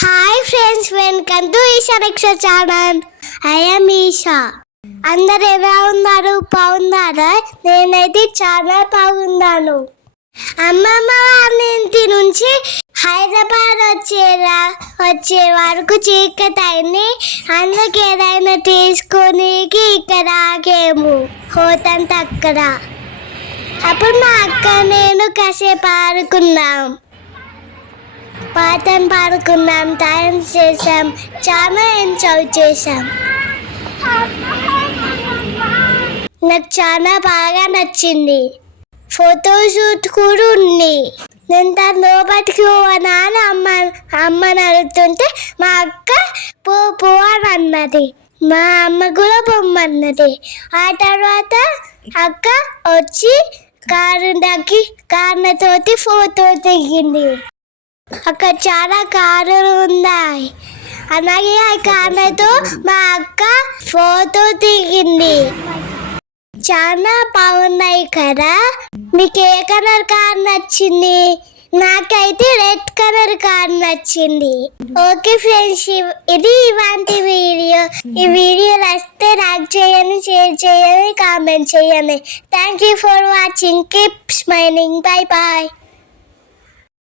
Hi friends welcome to Esha rickshaw channel. I'm Esha. అందరు ఎలా ఉన్నారు? బాగున్నారా? నేనైతే చాలా బాగున్నాను. అమ్మమ్మ వాళ్ళ ఇంటి నుంచి హైదరాబాద్ వచ్చేలా వచ్చే వరకు చీకటి అయింది అందుకు ఏదైనా తీసుకునేకి ఇక్కడ ఆగేము. హోటల్ అక్కడ. అప్పుడు మా అక్క నేను కాసేపు ఆడుకున్నాం. పాటను పాడుకున్నాం డాన్స్ చేసాం చాలా ఎంజాయ్ చేసాం నాకు చాలా బాగా నచ్చింది. ఫోటో షూట్ కూడా ఉంది. నేను దాని లోపలికి పోవనా అమ్మ అమ్మని అడుగుతుంటే మా అక్క పో పో అని అన్నది మా అమ్మ కూడా పొమ్మన్నది. ఆ తర్వాత అక్క వచ్చి కారు దగ్గర కారుతోటి ఫోటో దిగింది. అక్కడ చాలా కారులు ఉన్నాయి. అలాగే ఆ కార్లతో మా అక్క ఫోటో దిగింది. చాలా బాగున్నాయి కదా? మీకు ఏ కలర్ కార్ నచ్చింది? నాకైతే రెడ్ కలర్ కార్ నచ్చింది. ఓకే ఫ్రెండ్స్ ఇది ఇవాంటి వీడియో. ఈ వీడియో నచ్చితే లైక్ చేయండి షేర్ చేయండి కామెంట్ చేయండి. Thank you for watching. Keep smiling. Bye bye.